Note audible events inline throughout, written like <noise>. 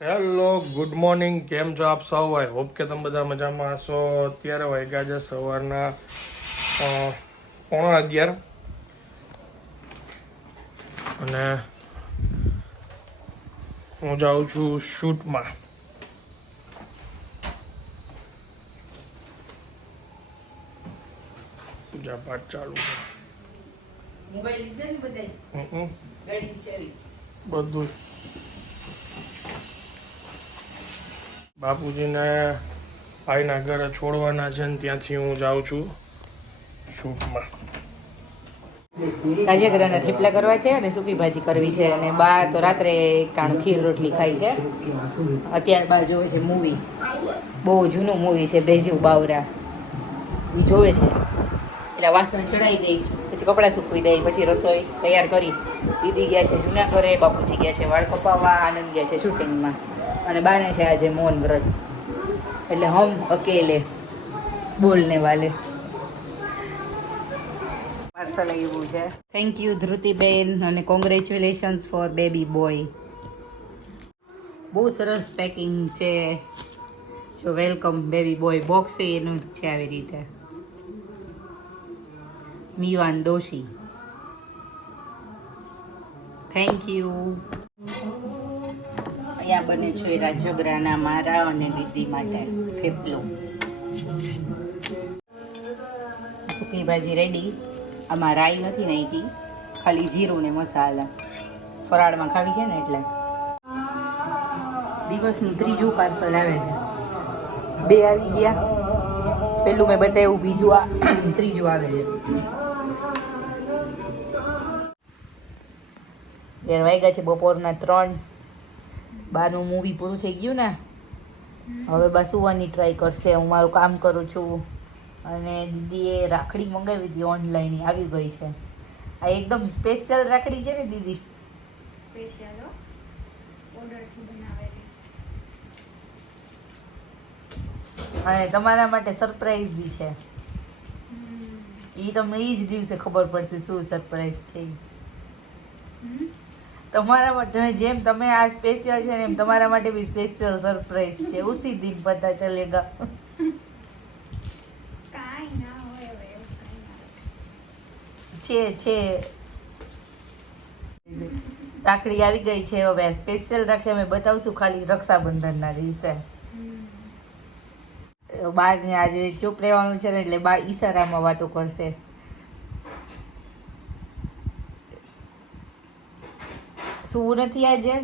Hello good morning કેમ છો આપ સૌ? આઈ હોપ કે તમે બધા મજામાં હશો. અત્યારે વાગ્યા છે સવારના પોણા અગિયાર. અને હું જાઉં છું શૂટમાં. પૂજા પાઠ ચાલુ મોબાઈલ લીધો ને ચાવી બધું. બાપુજીને ભાઈના ઘરે છોડવાના છે ને ત્યાંથી હું જાઉં છું. શૂટમાં રાજ્યગરાના થેપલા કરવા છે અને સૂકી ભાજી કરવી છે અને બા તો રાત્રે કાણ ખીર રોટલી ખાઈ છે. અત્યાર બા જોવે છે મૂવી બહુ જૂનું મૂવી છે ભેજુ બાવરા. એ જોવે છે. એટલે વાસણ ચડાવી દઈ, પછી કપડાં સૂકવી દઈ, પછી રસોઈ તૈયાર કરી. દીદી ગયા છે જૂના ઘરે, બાપુજી ગયા છે વાળ કપાવવા, આનંદ ગયા છે શૂટિંગમાં અને બાને છે આજે મૌન વ્રત. એટલે હમ અકેલે બોલને વાલે. પાર્સલ આવ્યું છે. થેન્ક યુ ધ્રુતિબેન, અને કોંગ્રેચ્યુલેશન્સ ફોર બેબી બોય બહુ સરસ પેકિંગ છે. જો વેલકમ બેબી બોય બોક્સ એનું જ છે આવી રીતે. મીવાન દોશી થેન્ક યુ અહીંયા બને છે રાજોગરાના મારા અને દીદી માટે. થેપલો. સૂકી ભાજી રેડી આમાં રાઈ નથી નાખી ખાલી જીરું ને મસાલા. ફરાળમાં ખાવી છે ને એટલે. દિવસનું ત્રીજું પાર્સલ આવે છે. બે આવી ગયા. પેલું મેં બતાવ્યું, બીજું આ, <clears throat> ત્રીજું આવે છે. ત્યારે વાગ્યા છે બપોરના ત્રણ. બારનું મૂવી પૂરું થઈ ગયું ને? હવે બસ સુવાની ટ્રાય કરશે હું મારું કામ કરું છું. અને દીદીએ રાખડી મંગાવી હતી ઓનલાઈન આવી ગઈ છે. આ એકદમ સ્પેશિયલ રાખડી છે ને દીદી? સ્પેશિયલ ઓર્ડરથી બનાવેલી અને તમારા માટે સરપ્રાઈઝ બી છે. એ તમને એ જ દિવસે ખબર પડશે શું સરપ્રાઈઝ છે. તમારા માટે જેમ તમે આ સ્પેશિયલ છે એમ તમારા માટે બી સ્પેશિયલ સરપ્રાઈઝ છે. ઉસી દિન પતા ચલેગા. છે છે. રાખડી આવી ગઈ છે હવે. સ્પેશિયલ રાખડી અમે બતાવશું ખાલી રક્ષાબંધનના દિવસે. બારને આજે ચૂપ રહેવાનું છે ને એટલે બા ઈશારામાં વાતો કરશે. શું નથી આજે.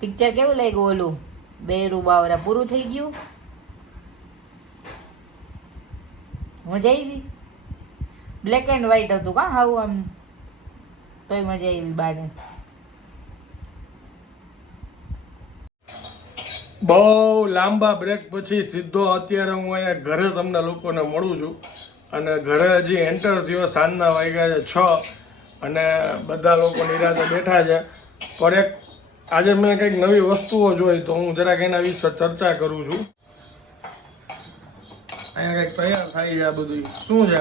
પિક્ચર કેવું લાગ્યું ઓલું? બેરું રૂબાવરા. પૂરું થઈ ગયું? મજા આવી? બ્લેક એન્ડ વ્હાઈટ હતું કા હાવું આમ? તોય મજા આવી બારે બહુ લાંબા બ્રેક પછી સીધો અત્યારે હું અહીંયા ઘરે તમને લોકોને મળું છું. અને ઘરે હજી એન્ટર થયો સાંજના વાગ્યા છે છ. અને બધા લોકો નિરાતે બેઠા છે. પણ એક આજે મેં કંઈક નવી વસ્તુઓ જોઈ તો હું જરાક એના વિશે ચર્ચા કરું છું. અહીંયા કંઈક તૈયાર થાય છે આ બધું. શું છે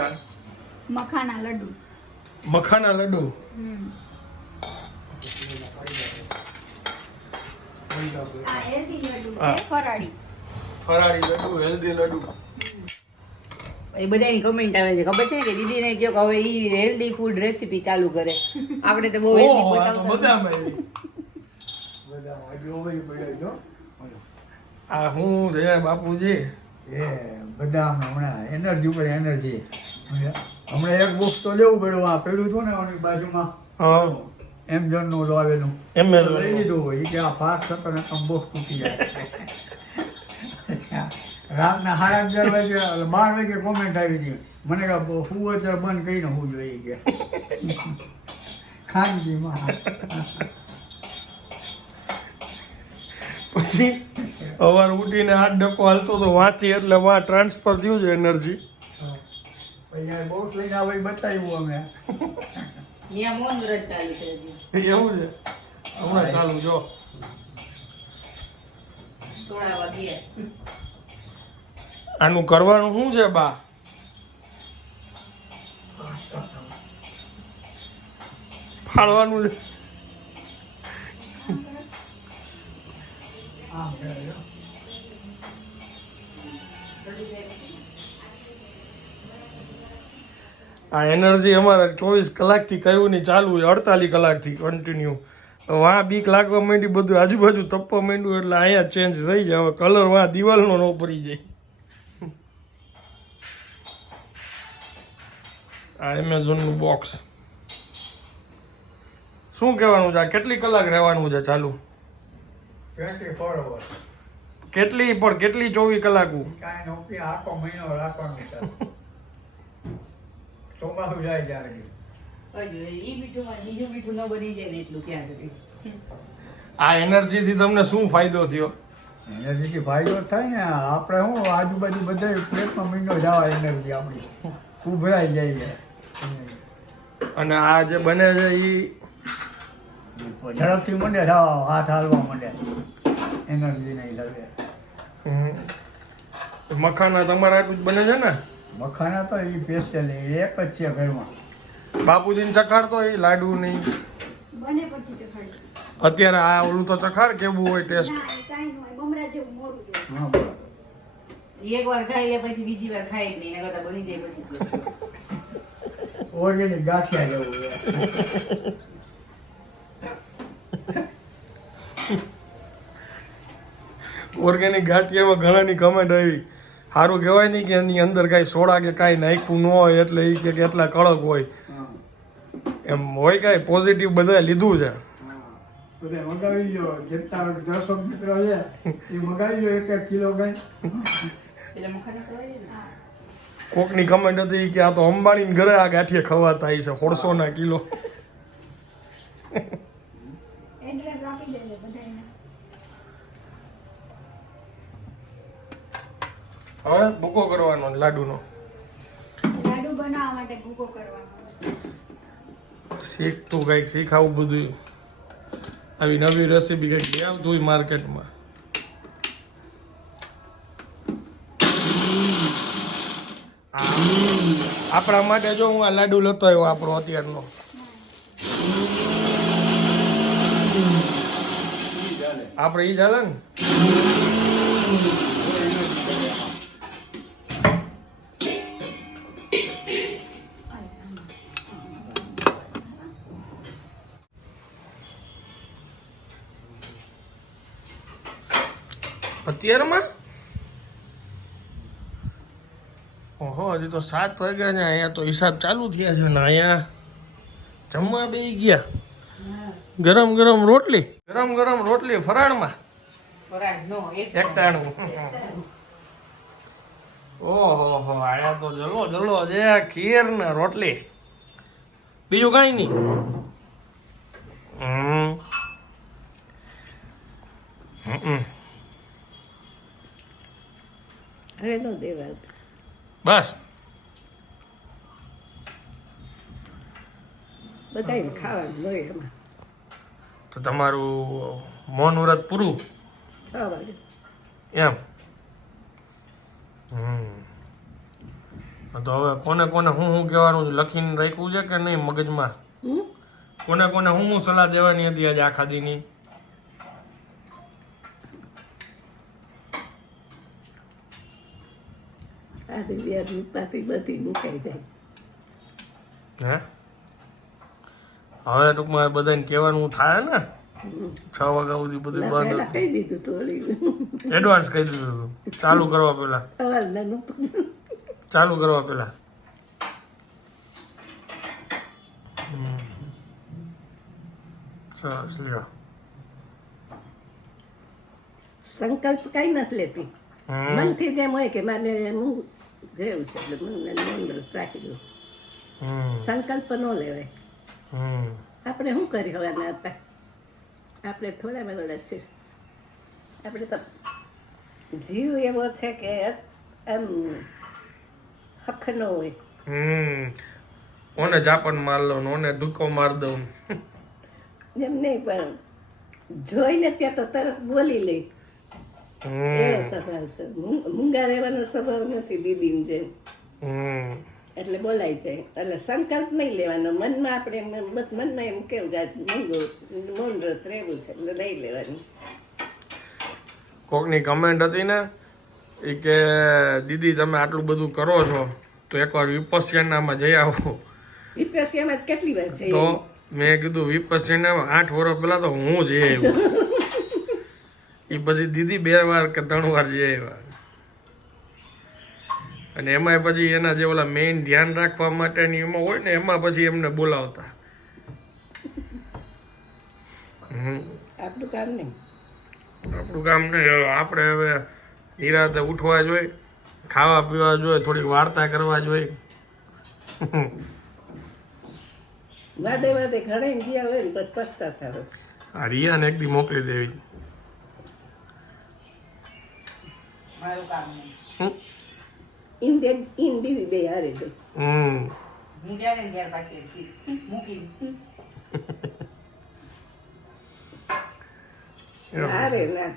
મખાના લડ્ડુ મખાના લડ્ડુ ફરાળી. ફરાળી લડ્ડુ હેલ્ધી લડ્ડુ એ બધાની કમેન્ટ આવે છે. ખબર છે કે દીદીને કહો કે હવે ઈ હેલ્ધી ફૂડ રેસીપી ચાલુ કરે. આપણે તો બહુ હેલ્ધી બતાવતા બદામ આ હું છે બાપુજી? એ બદામ હમણાં એનર્જી ઉપર એનર્જી હમણાં એક બોક્સ તો લેવું પડ્યું. આ પેલું હતું ને ઓની બાજુમાં? હા. એમ જનનું આવેલું. એમ લઈ લીધું હોય. કે આ ફાસ્ટ હતો ને બોક્સ તૂટી જાય. રાતના સાડા અગિયાર વાગે બાર વાગે કોમેન્ટ આવી હતી મને કે હું અત્યારે બંધ કરીને હું જોઈએ કે. ખાનગીમાં પછી અવાર ઉઠીને આઠ ડકો હાલતો તો વાંચી એટલે વાં ટ્રાન્સફર થયું છે એનર્જી બહુ લઈને આવી બતાવ્યું અમે. એવું છે? હમણાં ચાલુ જો. થોડા વાગ્યા. આનું કરવાનું શું છે, બા? ફાળવાનું છે. આ એનર્જી અમારે ચોવીસ કલાકથી કયું નહીં, ચાલુ હોય, અડતાલીસ કલાકથી કન્ટિન્યુ વાં બીક લાગવા માંડી, બધું આજુબાજુ તપવા માંડ્યું, એટલે અહીંયા ચેન્જ થઈ જાય. હવે કલર વાં દિવાલનો ન પડી જાય. આ એમેઝોનનું બોક્સ શું કહેવાનું છે? આ કેટલી કલાક રહેવાનું છે ચાલુ? 24 hours. કેટલી પણ કેટલી ચોવીસ કલાકું કાંઈ નોકરી આખો મહિનો રાખવાનું છે. <laughs> ચોમાસું જાય ત્યારે આ એનર્જી મીઠુંમાં બીજું મીઠું ન બની જાય ને એટલું ક્યાં સુધી આ એનર્જીથી તમને શું ફાયદો થયો? એનર્જીથી ફાયદો થાય ને આપણે શું આજુબાજુ બધા પ્લેટમાં મહિનો જવા એનર્જી આપણી. <laughs> ઉભરાઈ જાય છે. અને આ જે બને છે એ ઝડપથી મંડે હાથ હાલવા મંડે. એનર્જી નહીં લાગે. મખાના તમારા આટલું જ બને છે ને? મખાના તો એ સ્પેશિયલ એક જ છે ઘરમાં. બાપુજીને ચખાડતો એ લાડુ નહીં? બને પછી ચખાડીશ અત્યારે આ ઓલું તો ચખાડ કેવું હોય ટેસ્ટ? ના એ કાંઈ ન હોય બમરા જેવું મોરું જેવું હા એક વાર ખાઈ લે પછી બીજી વાર ખાઈ જ નહીં એના કરતા બની જાય પછી. ઓર્ગેનિક ગાંઠિયા જેવું ઓર્ગેનિક ગાંઠિયામાં ઘણાની કમેન્ટ આવી. સારું કહેવાય નહીં કે એની અંદર કાંઈ સોડા કે કાંઈ નાખ્યું ન હોય એટલે એ કે કેટલા કડક હોય. એમ હોય કાંઈ પોઝિટિવ બધાએ લીધું છે. બધા મગાવી લો જેટલા દર્શક મિત્રો છે એ મગાવી લો એક એક કિલો કઈ પેલા મખાના ખવાય ને કોકની કમેન્ટ હતી કે આ તો અંબાણીને ઘરે આ ગાંઠિયા ખવાતા છે સોળસો ના કિલો. એડ્રેસ આપી દેજો બધાને હવે ભૂકો કરવાનો લાડુનો. લાડુ બનાવવા માટે ભૂકો કરવાનો શીખતું કંઈક શીખાવું બધું આવી નવી રેસીપી કંઈક લઈ આવતું હોય માર્કેટમાં આપણા માટે જો હું આ લાડુ લેતો આવ્યો આપણો અત્યારનો આપણે ઈ ચાલે ને? અત્યારમાં? ઓહો, હજી તો સાત વાગ્યા ને અહીંયા તો હિસાબ ચાલુ થયા છે ને અહીંયા. જમવા બે ગયા. ગરમ ગરમ રોટલી. ગરમ ગરમ રોટલી ફરાળમાં. ફરાળ એકટાણું તો જલો જલો છે, ખીર ને રોટલી. બીજું કાંઈ નહીં. હમ. હમ. બસ. બધાને ખાવાનું હોય એમાં. તો તમારું મૌન વ્રત પૂરું? છ વાગે. એમ? હમ. તો હવે કોને કોને હું હું કહેવાનું લખીને રાખ્યું છે કે નહીં મગજમાં? કોને કોને હું હું સલાહ દેવાની હતી આજે આખા દીની? આરી વ્યાજ ઉપાથી બધી મુકાઈ જાય. હે? હવે ટૂંકમાં બધાને કહેવાનું થાય ને? છ વાગ્યા સુધી બધું બંધ કહી દીધું થોડી એડવાન્સ કહી દીધું હતું. ચાલુ કરવા પહેલા ચાલુ કરવા પહેલા સરસ લ્યો. સંકલ્પ કઈ નથી લેતી. મનથી જેમ હોય કે મારે હું રહેવું છે. એટલે મનને નોંધ રાખી દઉં સંકલ્પ ન લેવાય. આપણે શું કરી હવાના હતા આપણે થોડા બધા છે. આપણે તો જીવ એવો છે કે એમ હક ન હોય. ઓને જાપન માર લો ઓને ધુક્કો માર દઉં. એમ નહીં પણ જોઈને ત્યાં તો તરત બોલી લે. હમ એવો સ્વભાવ છે. મૂંગા રહેવાનો સ્વભાવ નથી દીદીને જેમ. એટલે બોલાય જાય. એટલે સંકલ્પ નહીં લેવાનો. મનમાં આપણે બસ મનમાં એમ કેવું કે મૂંગું મૌન વ્રત રહેવું છે એટલે નહીં લેવાનું. કોકની કમેન્ટ હતી ને એ કે દીદી તમે આટલું બધું કરો છો તો એકવાર વિપસ્યનામાં જઈ આવો. વિપસ્યામાં કેટલી વાર તો મેં કીધું વિપસ્યનામાં આઠ વર્ષ પહેલાં તો હું જઈ આવ્યો. <laughs> એ પછી દીદી બે વાર કે ત્રણ વાર જઈ આવ્યા. અને એમાંય પછી એના જે ઓલા મેઇન ધ્યાન રાખવા માટેની એમાં હોય ને એમાં પછી એમને બોલાવતા. આપણું કામ નહીં. આપણું કામ નહીં આપણે હવે નિરાતે ઉઠવા જોઈએ ખાવા પીવા જોઈએ થોડીક વાર્તા કરવા જોઈએ. વાદે વાદે ઘણા ગયા હોય ને પછતા થાય આ રિયાને એક દી મોકલી દેવી. મારું કામ નહીં. ઇન્ડિયન ઇન બે હારે દો હમ. હું જ્યારે ને પાછી મૂકી હારે ના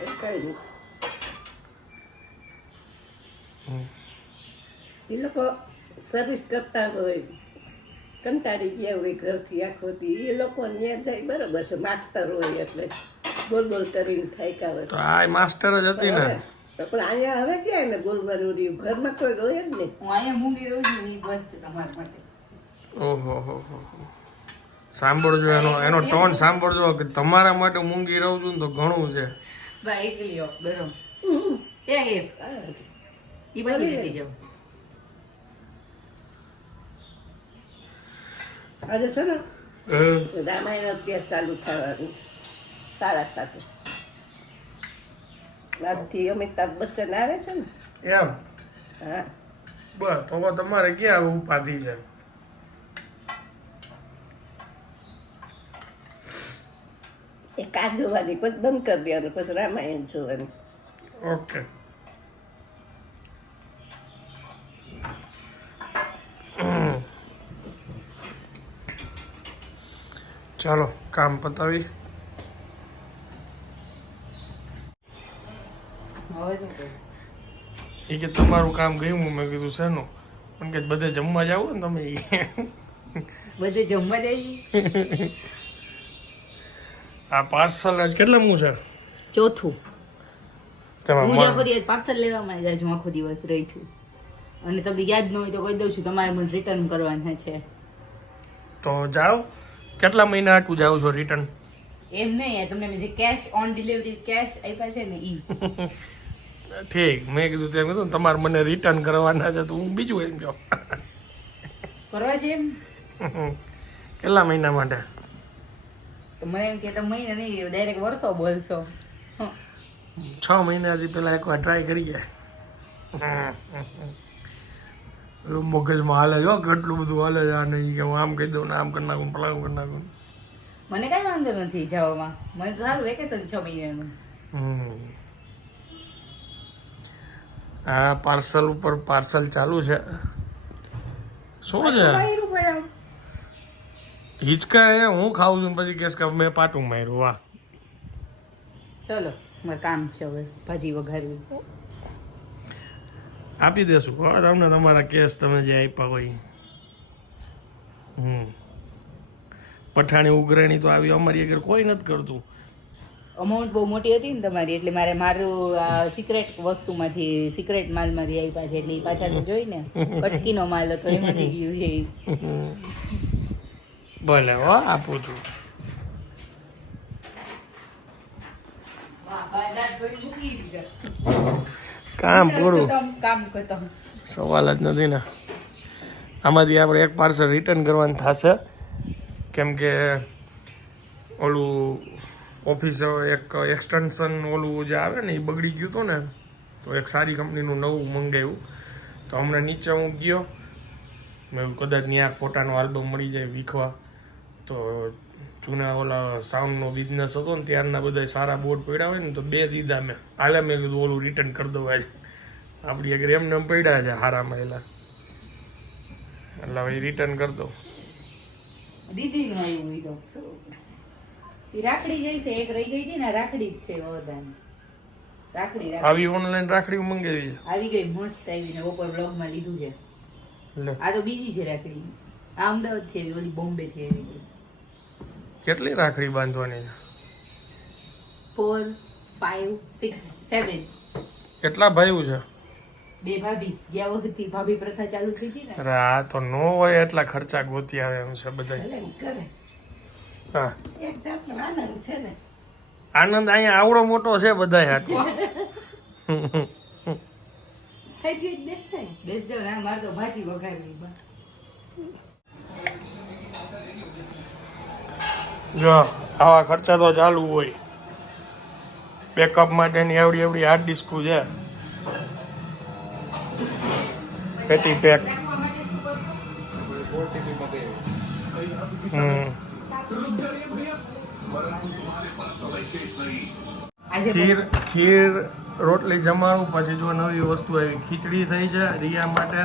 એ કઈ એ લોકો સર્વિસ કરતા હોય કંટાળી ગયા હોય ઘરથી આખો દી. એ લોકો ત્યાં જાય બરોબર છે માસ્તર હોય એટલે. બોલ બોલ કરીને થાય હોય. તો આ માસ્ટર જ હતી ને. પણ અહીંયા હવે ક્યાં ને બોલવાનું રહ્યું? ઘરમાં કોઈ હોય જ નહીં. હું અહીંયા મૂંગી રહું છું એ બસ છે તમારા માટે. ઓહો હો હો હો. સાંભળજો એનો એનો ટોન સાંભળજો. કે તમારા માટે મૂંગી રહું છું ને તો ઘણું છે. ભાઈ એકલી હો ગરમ. એ એ ઈ બાજુ લેતી જાઉં આજે છે ને. રામાયણ અભ્યાસ ચાલુ થવાનું સાડા સાતે આજથી અમિતાભ બચ્ચન આવે છે ને? એમ? હા. બસ તો તમારે ક્યાં આવું ઉપાધિ છે? એ કા જોવાની? પછી બંધ કરી દેવાનું પછી રામાયણ જોવાની. ઓકે. ચાલો કામ પતાવી હવે શું કરું? એ કે તમારું કામ ગયું મેં કીધું શેનું? પણ કે બધે જમવા જાવ ને તમે બધે જમવા જઈએ આ પાર્સલ આજ કેટલામું છે? ચોથું. હું જ્યાં પાર્સલ લેવા માટે જ હું આખો દિવસ રહી છું. અને તમને યાદ ન હોય તો કહી દઉં છું તમારે મને રિટર્ન કરવાના છે. તો જાઓ. કેટલા મહિના આટલું જાવ છો રિટર્ન એમ નહીં તમને જે કેશ ઓન ડિલિવરી કેશ આપ્યા છે ને ઈ. <laughs> ઠીક મેં કીધું તેમ કીધું તમારે મને રિટર્ન કરવાના છે તો હું બીજું એમ જો કરવા છે એમ? કેટલા મહિના માટે? મને એમ કે તમે મહિના નહીં ડાયરેક્ટ વર્ષો બોલશો. છ મહિનાથી પહેલાં એકવાર ટ્રાય કરીએ. મગજમાં હાલે જો કેટલું બધું હાલે છે આ નહીં કે હું આમ કહી દઉં ને આમ કરી નાખું પલાવું કરી નાખું. મને કાંઈ વાંધો નથી જવામાં. મને તો સારું વેકેશન છ મહિનાનું. હમ. આ પાર્સલ ઉપર પાર્સલ ચાલુ છે. શું છે. હિચકા એ હું ખાઉં છું પછી કેસ કે મેં પાટું માર્યું વાહ. ચલો મારે કામ છે હવે ભાજી વઘારવી. આપી દેશું. હવે તમને તમારા કેસ તમે જે આપ્યા હોય. હમ. પઠાણી ઉઘરાણી તો આવી અમારી આગળ કોઈ નથી કરતું. અમાઉન્ટ બહુ મોટી હતી ને તમારી એટલે મારે મારું સિક્રેટ વસ્તુમાંથી સિક્રેટ માલમાંથી આપ્યા છે એટલે એ પાછળ જોઈને કટકીનો માલ હતો એમાંથી ગયું છે ભલે હો આપું છું. કામ પૂરું. કામ ખતમ સવાલ જ નથી ને. આમાંથી આપણે એક પાર્સલ રિટર્ન કરવાનું થશે. કેમ કે ઓલું ઓફિસ એક એક્સટેન્શન ઓલું જે આવે ને એ બગડી ગયું હતું ને, તો એક સારી કંપનીનું નવું મંગાવ્યું. તો હમણાં નીચે હું ગયો. મેં કદાચ ત્યાં ફોટાનો આલ્બમ મળી જાય વીખવા. તો જૂના ઓલા સાઉન્ડનો બિઝનેસ હતો ને, ત્યારના બધા સારા બોર્ડ પડ્યા હોય ને, તો બે દીધા મેં. હાલે મેં કીધું ઓલું રિટર્ન કરી દઉં આજે. આપણી આગળ એમને એમ પડ્યા છે, હારામાં મહિલા એટલે હવે રિટર્ન કરી દઉં. દીદી રાખડી જઈ છે એક રહી ગઈ હતી ને રાખડી જ છે વરદાન રાખડી આવી ઓનલાઈન રાખડી મંગાવી આવી ગઈ મસ્ત આવીને બપોર બ્લોગમાં લીધું છે. છે આ તો બીજી છે રાખડી. આ અમદાવાદથી આવી ઓલી બોમ્બે થી આવી ગઈ. કેટલી રાખડી બાંધવાની છે? ફોર ફાઈવ સિક્સ સેવન કેટલા ભાઈઓ છે? બે ભાભી. ગયા વખતથી ભાભી પ્રથા ચાલુ થઈ હતી ને. આ તો નો હોય એટલા ખર્ચા ગોતી આવે એમ છે બધા કરે. હા. આનંદ છે ને. આનંદ અહીંયા આવડો મોટો છે બધા હાટો. જ આવા ખર્ચા તો ચાલુ હોય. બેકઅપ માટેની એવડી એવડી હાર્ડ ડિસ્કુ છે. પેટી પેક હમ. ખીર ખીર રોટલી જમાડું પછી જો નવી વસ્તુ આવી ખીચડી થઈ છે રિયા માટે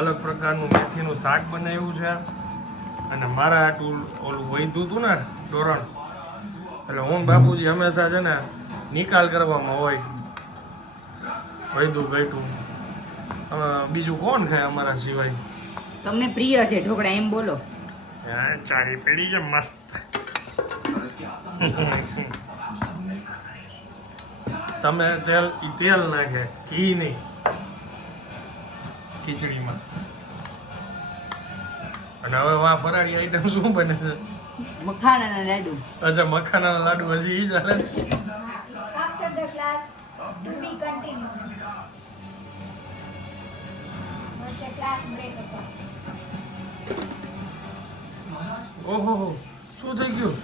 અલગ પ્રકારનું મેથીનું શાક બનાવ્યું છે. અને મારા આટલું ઓલું વૈધું હતું ને ધોરણ એટલે હું બાપુજી હંમેશા છે ને નિકાલ કરવામાં હોય. વૈધું ગઈટું બીજું કોણ ખાય અમારા સિવાય? તમને પ્રિય છે ઢોકળા એમ બોલો. ચારી પેઢી છે મસ્ત તમે તેલ ઈ તેલ નાખે ઘી નહીં ખીચડીમાં અને હવે વા ફરાળી આઈટમ શું બને છે મખાના લાડુ અચ્છા મખાના લાડુ હજી ઈ ચાલે હતો. ઓહો હો શું થઈ ગયું?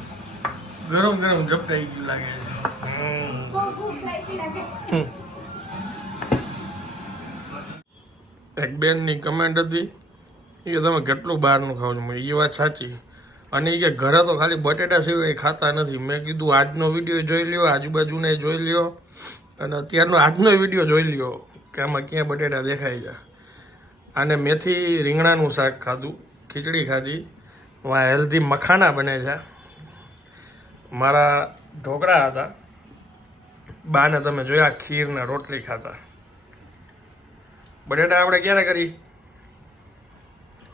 ગરમ ગરમ ઝપટાઈ ગયું લાગે છે. એક બેનની કમેન્ટ હતી. એ કે, તમે કેટલું બહારનું ખાવ છો? એ વાત સાચી. અને એ કે, ઘરે તો ખાલી બટેટા સિવાય ખાતા નથી. મેં કીધું, આજનો વીડિયો જોઈ લ્યો, આજુબાજુને જોઈ લ્યો. અને અત્યારનો આજનો વીડિયો જોઈ લ્યો, કે આમાં ક્યાં બટેટા દેખાય છે. અને મેથી રીંગણાનું શાક ખાધું, ખીચડી ખાધી. હેલ્ધી મખાના બને છે. મારા ઢોકળા હતા. બાને તમે જોયા ખીર ને રોટલી ખાતા. બટેટા આપણે ક્યારે કરી?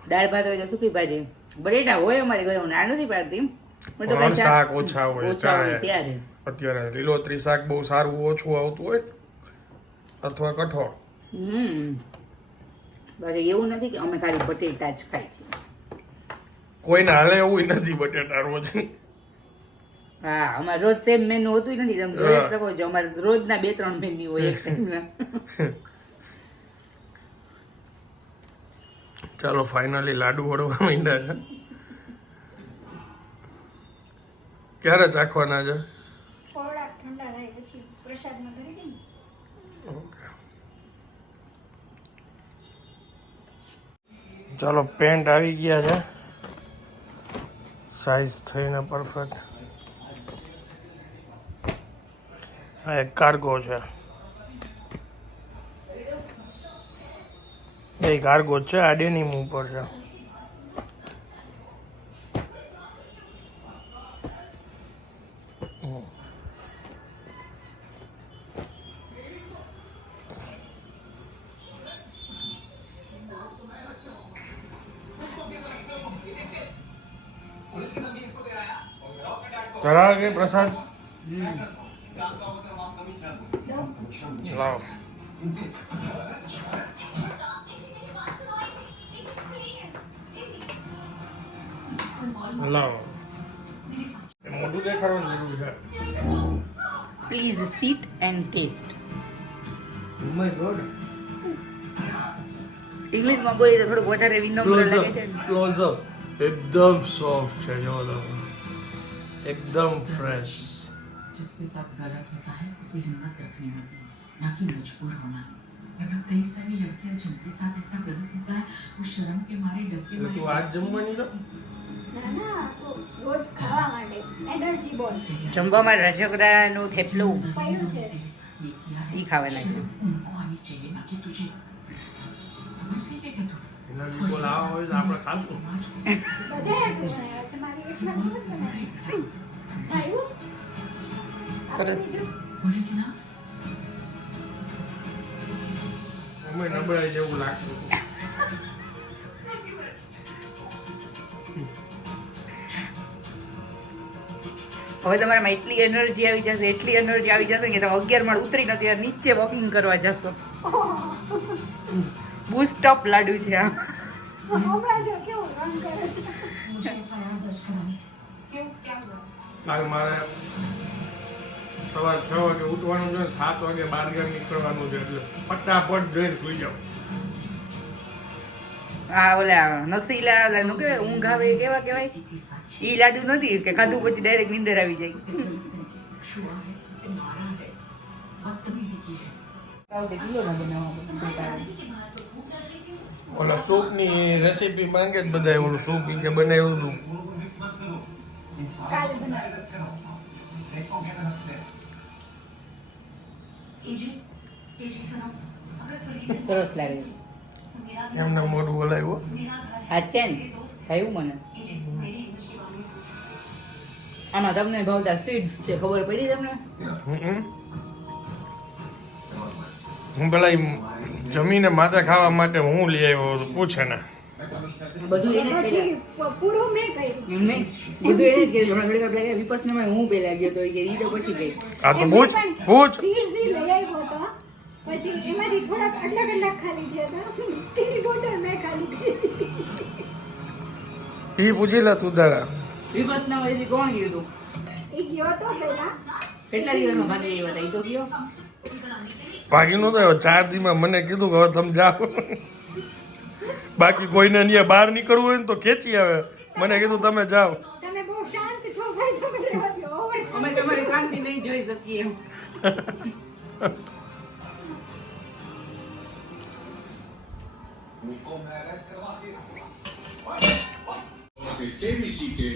દાળ ભાત હોય તો સુકી ભાજી. બટેટા હોય અમારી ઘરે હું ના નથી પાડતી. પણ શાક ઓછા હોય ત્યારે. અત્યારે લીલોતરી શાક બહુ સારું ઓછું આવતું હોય અથવા કઠોળ. હમ. એવું નથી કે અમે ખાલી બટેટા જ ખાઈ છીએ. કોઈને હાલે એવું નથી બટેટા રોજ. હા અમારે રોજ સેમ મેનુ હોતું નથી. તમે જોઈ શકો છો અમારે રોજના બે ત્રણ મેન્યુ હોય એક ટાઈમના ચાલો ફાઇનલી લાડુ વળવા માંડ્યા છે. ક્યારે ચાખવાના છે? થોડાક ઠંડા થાય પછી પ્રસાદમાં કરી દઈએ. ઓકે. ચાલો પેન્ટ આવી ગયા છે. સાઈઝ થઈને પરફેક્ટ આ એક કાર્ગો છે. એ કાર્ગો છે આ ડેનિમ ઉપર છે. જરા કે પ્રસાદ લાવો લાવો એ મોઢું દેખાડવાની જરૂર છે please sit and test my God ઇંગ્લિશમાં બોલીએ તો થોડુંક વધારે વિનમ્ર લાગે છે ને. ક્લોઝ અપ એકદમ સોફ્ટ છે જો તમે. એકદમ ફ્રેશ जिसके साथ गलत होता है उसे हिम्मत रखनी होती है ना कि मजबूर होना मतलब कई सारी लड़कियां जिनके साथ ऐसा गलत होता है वो शर्म के मारे डर के એટલે मारे તું આજ જમવાની તો ના ના તો રોજ ખાવા માટે એનર્જી બોલ જમવામાં રજગડાનું થેપલું પડ્યું છે तेरे साथ ये किया है ઈ ખાવાના છે લલિકો લાવો હોય તો આપણે ખાશું. સરસ. અમે નબળાઈ જેવું લાગતું. હવે તમારામાં એટલી એનર્જી આવી જશે એટલી એનર્જી આવી જશે કે તમે અગિયાર માળ ઉતરી નથી નીચે વોકિંગ કરવા જશો. બુસ્ટઅપ <laughs> લાડુ છે આ. કાલ મારે સવાર છ વાગે ઉઠવાનું છે સાત વાગે બાર ગામ નીકળવાનું છે એટલે ફટાફટ જઈને સુઈ જાઉં આ ઓલા નસીલા ઓલા નું કેવાય ઊંઘ આવે કેવા કેવાય? ઈ લાડુ નથી કે ખાધું પછી ડાયરેક્ટ નીંદર આવી જાય. બદતમીઝી કી હે. ઓલા સૂપની રેસીપી માંગે જ બધા ઓલું સૂપ કે બનાવ્યું હતું સરસ લાગે. એમને મોઢું બોલાવ્યું હા. સાચે ને. થયું મને. આમાં તમને ભાવતા સ્વીટ્સ છે ખબર પડી તમને? હું પેલા જમીને માથે ખાવા માટે હું લઈ આવ્યો પૂછે ને. બધું એને પૂરું મેં કર્યું. નહીં? બધું એને જ કર્યું. વિપસનામાં હું પહેલા ગયો તો કે ઈ તો પછી ગઈ. આ તો પૂછ પૂછ. લઈ આવ્યો હતો. પછી એમાંથી થોડાક આટલા કલાક ખાલી થયા હતા. તેની બોટલ મેં ખાલી કરી. ઈ પૂછી લે તું દાદા. વિપસનામાં એથી કોણ ગયું તું? એ ગયો તો પેલા. કેટલા દિવસમાં ભાગી આવ્યા હતા? ઈ તો ગયો? ભાગી નતો આવ્યો ચાર દીમાં મને કીધું કે હવે તમે જાઓ બાકી કોઈને અહીંયા બહાર નીકળવું હોય ને તો ખેંચી આવે મને કીધું તમે જાઓ તમે બહુ શાંત છો ભાઈ તમે રહેવા દો ઓવર અમે તમારી શાંતિ નહીં જોઈ શકીએ એમ केबीसी के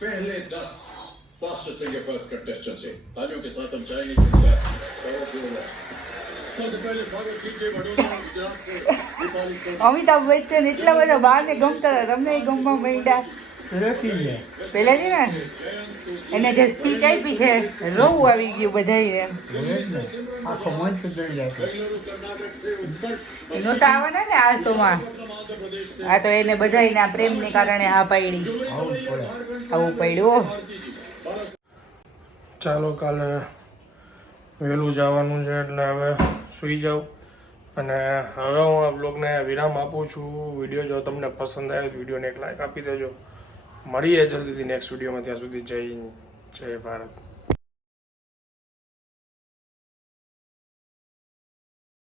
पहले दस फास्टेस्ट इंडिया फर्स्ट कंटेस्टेंट से तालियों के साथ हम चाहेंगे અમિતાભ બચ્ચન એટલા બધા બહાર ને ગમતા હતા, તમને ગમવા માંડ્યા. પેલા ને? એને જે સ્પીચ આપી છે, રોવું આવી ગયું બધાય એ નહોતા આવવાના ને આ શોમાં. આ તો એને બધાયના પ્રેમને કારણે હા પડે. આવું પડ્યું ચાલો કાલે વહેલું જવાનું છે એટલે હવે સૂઈ જાઉં. અને હવે હું આ બ્લોગને વિરામ આપું છું. વીડિયો જો તમને પસંદ આવે તો વિડીયોને એક લાઈક આપી દેજો. મળીએ જલ્દીથી નેક્સ્ટ વિડીયોમાં ત્યાં સુધી જય જય ભારત.